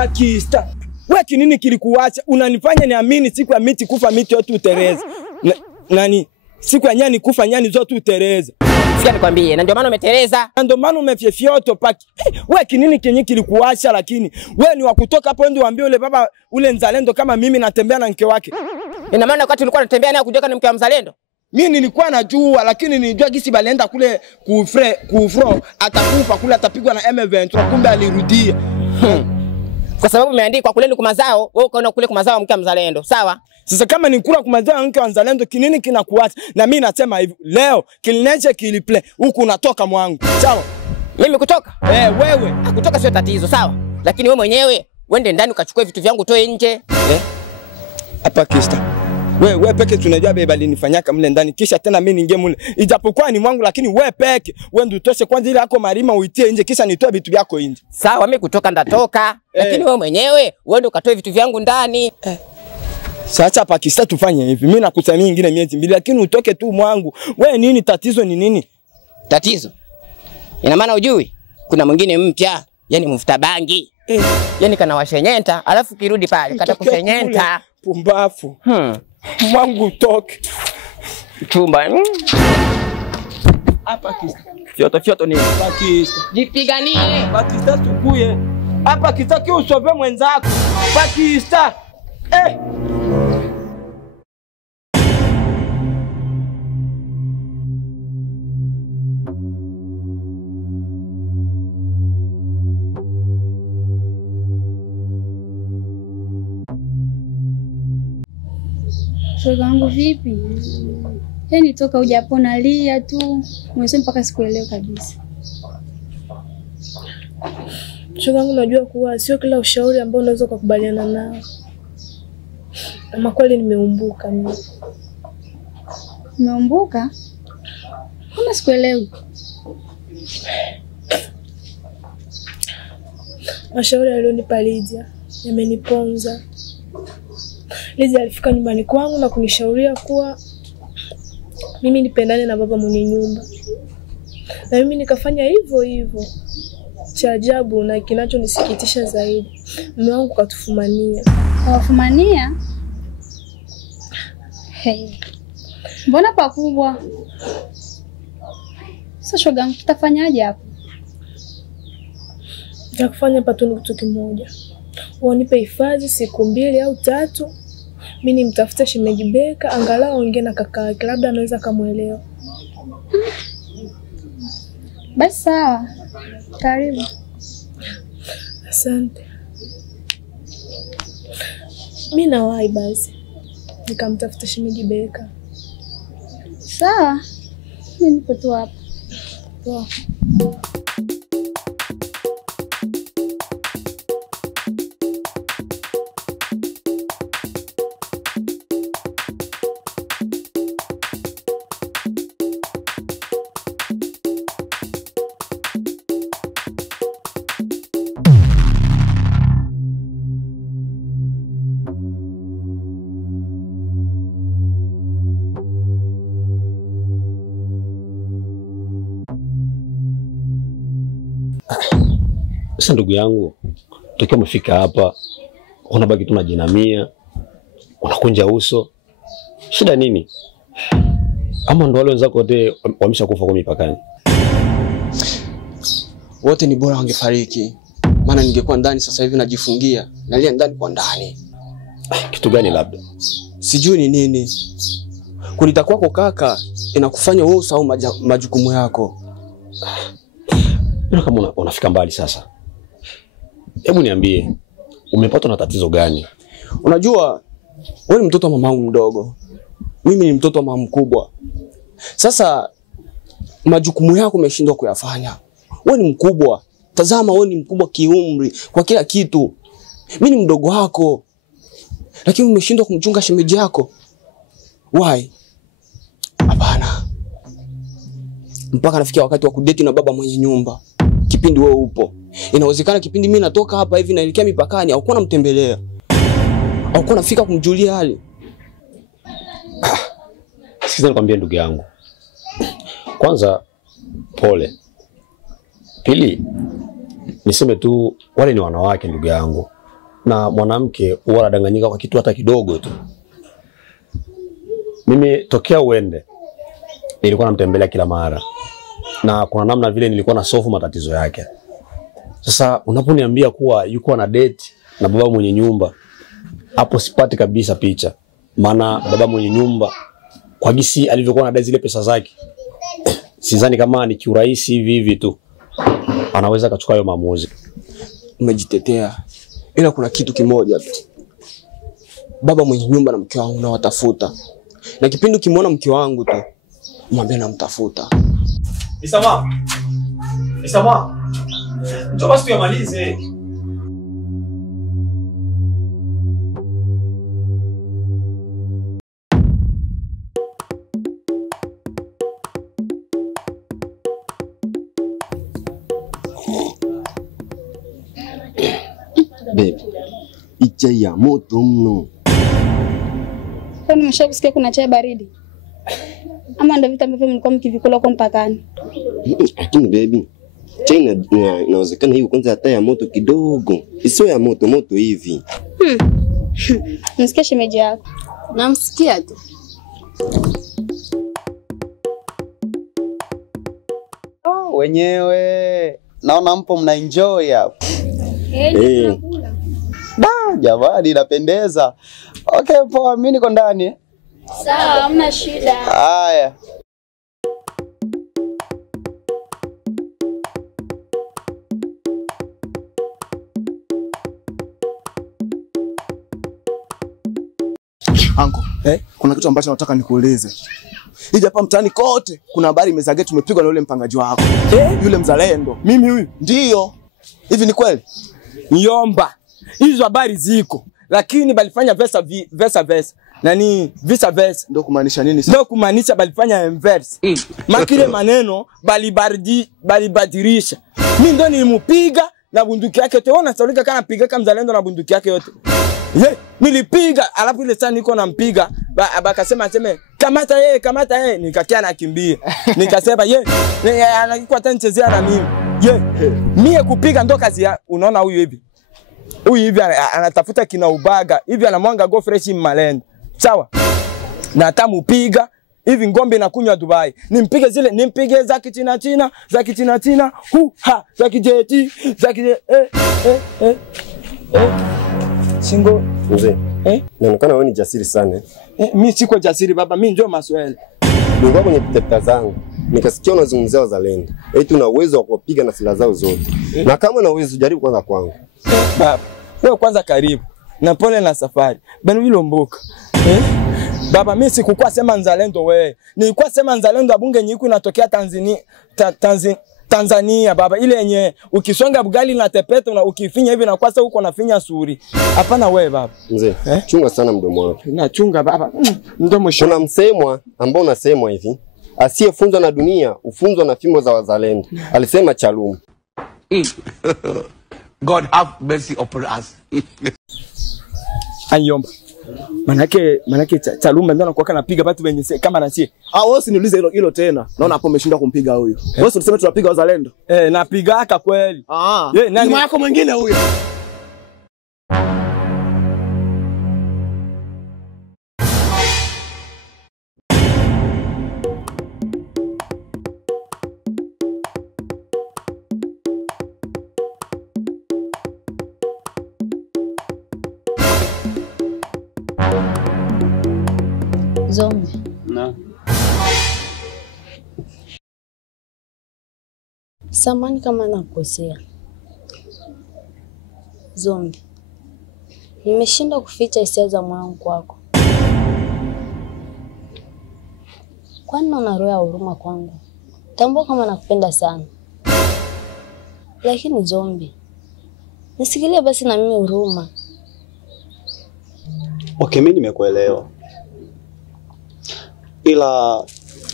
Pakista. Wewe kinini kilikuacha? Unanifanya niamini siku ya miti kufa miti yote utereza. Nani? Siku ya nyani kufa nyani zote utereza. Sikia nikwambie, na ndio maana umeteleza. Ndio maana umefyefyoto Paki. Wewe kinini kenye kilikuacha lakini wewe ni wa kutoka hapo ndio waambie ule baba ule mzalendo kama mimi natembea na mke wake. Ina maana wakati ulikuwa unatembea naye kujoka ni mke wa mzalendo? Mimi nilikuwa najua lakini nilijua gisi balienda kule kufro atakufa kule atapigwa na M23 kumbe alirudia. Kwa sababu umeandikwa kule ni kumazao, wewe ukaona kule kumazao mke wa mzalendo. Sawa? Sasa kama ni kula kumazao mke wa mzalendo kinini kinakuacha? Na mimi nasema hivi, leo kilineche kiliplay huku unatoka mwangu. Sawa? Mimi kutoka? Wewe. Kutoka sio tatizo, sawa? Lakini wewe mwenyewe uende ndani ukachukue vitu vyangu toe nje. Hapa Kista. Wewe peke tunajua beba alinifanyaka mle ndani kisha tena mimi ninge mule. Ijapokuwa ni mwangu lakini wewe peke wewe ndio utoshe kwanza ile yako marima uitie nje kisha nitoe vitu vyako nje. Sawa mimi kutoka ndatoka lakini wewe mwenyewe uende ukatoe vitu vyangu ndani. Sasa Pakista tufanye hivi. Mimi nakusamia nyingine miezi 2 lakini utoke tu mwangu. Wewe nini tatizo ni nini? Tatizo? Ina maana ujui kuna mwingine mpya, yani mfuta bangi. Yani kana washenyenta alafu kirudi pale kata kushenyenta. Pumbafu. Mwangu utoke. Chumba. Hapa Kista. Fyoto ni Pakista. jipiganie. Pakista tukuye. Hapa Kista kio usove mwenzako. Pakista. Shoga wangu vipi? Yaani toka hujapona lia tu. Umesema mpaka sikuelewa kabisa. Shoga wangu najua kuwa sio kila ushauri ambao unaweza kukubaliana nao. Ama kweli nimeumbuka mimi. Umeumbuka? Kama sikuelewi. Mashauri alionipa Lydia yameniponza. Lydia alifika nyumbani kwangu na kunishauria kuwa mimi nipendane na baba mwenye nyumba. Na mimi nikafanya hivyo hivyo. Cha ajabu na kinachonisikitisha zaidi, mume wangu katufumania. Kawafumania? Mbona pakubwa? Sasa shoga wangu tutafanyaje hapo? Ya kufanya pato ni kitu kimoja. Wanipe hifadhi siku 2 au 3. Mimi nimtafute shemeji Beka angalau ongea na kaka yake labda anaweza kumuelewa. Basi sawa. Karibu. Asante. Mimi nawahi basi. Nikamtafuta shemeji Beka. Sawa. Mimi nipo tu hapa. Poa. Sasa ndugu yangu, tokea umefika hapa, unabaki tunajinamia, unakunja uso. Shida nini? Ama ndo wale wenzako wote wameshakufa kwa mipakani? Wote ni bora wangefariki. Maana ningekuwa ndani sasa hivi najifungia. Nalia ndani kwa ndani. Kitu gani labda? Sijui ni nini. Kunita kwako kaka inakufanya wewe usahau majukumu yako. Mbona kama unafika mbali sasa? Hebu niambie, umepatwa na tatizo gani? Unajua, wewe ni mtoto wa mamangu mdogo. Mimi ni mtoto wa mama mkubwa. Sasa majukumu yako umeshindwa kuyafanya. Wewe ni mkubwa. Tazama wewe ni mkubwa kiumri kwa kila kitu. Mimi ni mdogo wako. Lakini umeshindwa kumchunga shemeji yako. Why? Hapana. Mpaka nafikia wakati wa kudeti na baba mwenye nyumba. Kipindi wewe upo. Inawezekana kipindi mimi natoka hapa hivi naelekea mipakani au kuna mtembelea. Au kuna nafika kumjulia hali. Sikiza nikwambie ndugu yangu. Kwanza pole. Pili, niseme tu wale ni wanawake ndugu yangu. na mwanamke huwa anadanganyika kwa kitu hata kidogo tu. Mimi tokea uende nilikuwa namtembelea kila mara, na kuna namna vile nilikuwa na solve matatizo yake. Sasa unaponiambia kuwa yuko na date na baba mwenye nyumba, hapo sipati kabisa picha. Maana baba mwenye nyumba kwa gisi alivyokuwa anadai zile pesa zake, sidhani kama ni kiurahisi hivi tu anaweza kuchukua hayo maamuzi. Umejitetea. Ila kuna kitu kimoja tu. Baba mwenye nyumba na mke wangu na watafuta. Na kipindi ukimwona mke wangu tu, mwambie namtafuta. Nisama. Njoo basi tuyamalize. Baby, chai ya moto mno. Kwani umeshakusikia kuna chai baridi? Ama ndio vitu ambavyo mlikuwa mkivikula huko mpakani? Lakini baby, chai inawezekana hiyo kwanza hata ya moto kidogo. Isiyo ya moto hivi. Msikia shemeji yako. Namsikia tu. Wenyewe naona mpo mna enjoy hapo. Tunakula. Jamani inapendeza. Okay, poa, mimi niko ndani. Sawa, hamna shida. Haya. Anko, kuna kitu ambacho nataka nikuulize. Hija hapa mtaani kote kuna habari imezageti tumepigwa na yule mpangaji wako. Yule mzalendo. Mimi huyu? Ndio. Hivi ni kweli? Niomba. Hizo habari ziko. Lakini balifanya vesa. Nani visa versa. Ndio kumaanisha nini sasa? Ndio kumaanisha balifanya inverse. Makile maneno balibadilisha. Mimi ndo nilimupiga na bunduki yake yote. Ona saulika kana piga kama mzalendo na bunduki yake yote. Nilipiga alafu ile saa niko nampiga akasema kamata yeye nikakia nakimbia. Nikasema anakuwa atanichezea na mimi. Mie kupiga ndo kazi ya unaona huyu hivi. Huyu hivi anatafuta kina ubaga, hivi anamwanga go fresh malend. Sawa? Na atamupiga hivi ngombe inakunywa Dubai. Nimpige za kichina za kijeti, Singo. Mzee. Inaonekana wewe ni jasiri sana. Mimi siko jasiri baba, mimi njoo Maswahili. Nilikuwa kwenye pitapita zangu, nikasikia unazungumzia wazalendo. Eti una uwezo wa kupiga na silaha zao zote. Na kama una uwezo jaribu kwanza kwangu. Baba, wewe kwanza karibu. Na pole na safari. Bani wilomboka. Baba mimi sikukuwa sema nzalendo wewe. Nilikuwa sema nzalendo abunge nyiku inatokea Tanzania baba, ile yenye ukisonga bugali na tepeta na ukifinya hivi na kwasa huko nafinya suri. Hapana wewe baba. Mzee, chunga sana mdomo wako. Na chunga baba. Mdomo shona. Kuna msemwa ambao unasemwa hivi, asiyefunzwa na dunia ufunzwa na fimbo za wazalendo. Alisema Chalumu. God have mercy upon us. Anyomba. Manake Chalumu ndio anakuwa anapiga watu wenye kama na sie. Wewe usiniulize hilo tena. Naona hapo umeshindwa kumpiga huyo. Wewe ulisema tunapiga wazalendo. Napiga haka kweli. Nani yako mwingine huyo? Zombi. Na. Samani kama nakosea. Zombi. Nimeshindwa kuficha hisia za moyo wangu kwako. Kwani una roho ya huruma kwangu? Tambua kama nakupenda sana. Lakini Zombi, nisikilie basi na mimi huruma. Okay, mimi nimekuelewa. Ila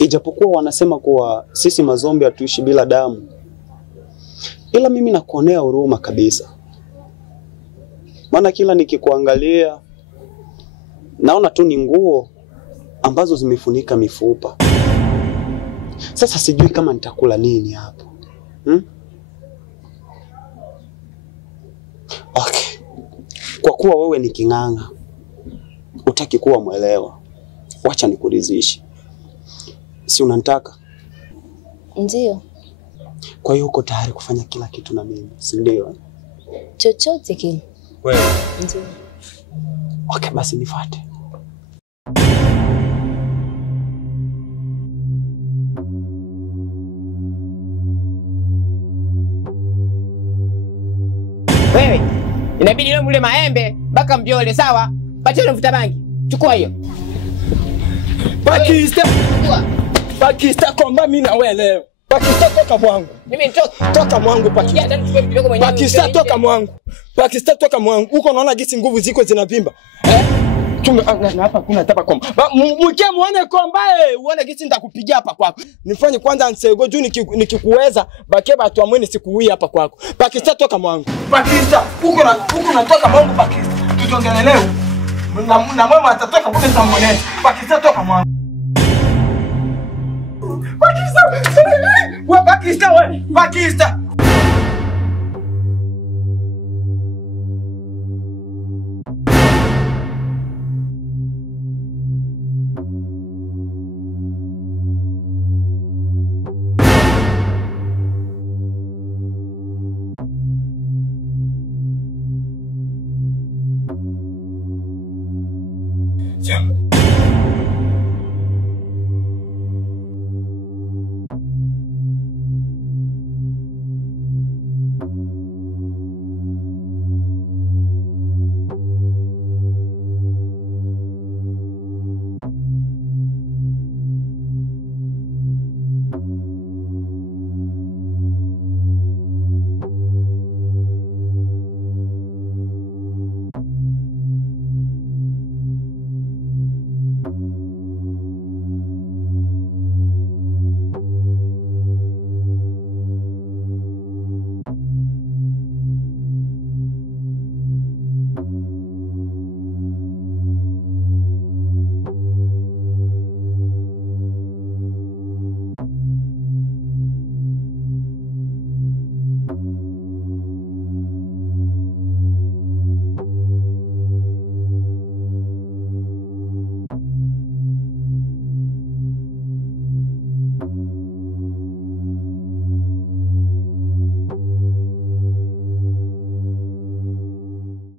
ijapokuwa wanasema kuwa sisi mazombi hatuishi bila damu, ila mimi nakuonea huruma kabisa. Maana kila nikikuangalia naona tu ni nguo ambazo zimefunika mifupa. Sasa sijui kama nitakula nini hapo. Okay. Kwa kuwa wewe ni king'ang'a, utaki kuwa mwelewa, wacha nikuridhishe. Si unanitaka? Ndio. Kwa hiyo uko tayari kufanya kila kitu na mimi, si ndio? Chochote kile. Wewe? Ndio. Okay, basi nifuate. Wewe, inabidi leo mle maembe mpaka mjole, sawa? Pacheni mfuta bangi. Chukua hiyo. Pakista kwamba mimi na wewe leo. Pakista toka mwangu. Mimi toka mwangu Pakista. Pakista toka mwangu. Pakista toka mwangu. Uko naona gisi nguvu ziko zinavimba. Na hapa kuna tapa komba. Mke muone komba uone gisi nitakupigia hapa kwako. Nifanye kwanza nsego juu nikikuweza bakie batu amweni sikuui hapa kwako. Pakista toka mwangu. Pakista uko natoka mwangu Pakista. Tutongelele leo. Na mama atatoka kwa kesa mwanene. Pakista toka mwangu. Pakista! Pakista!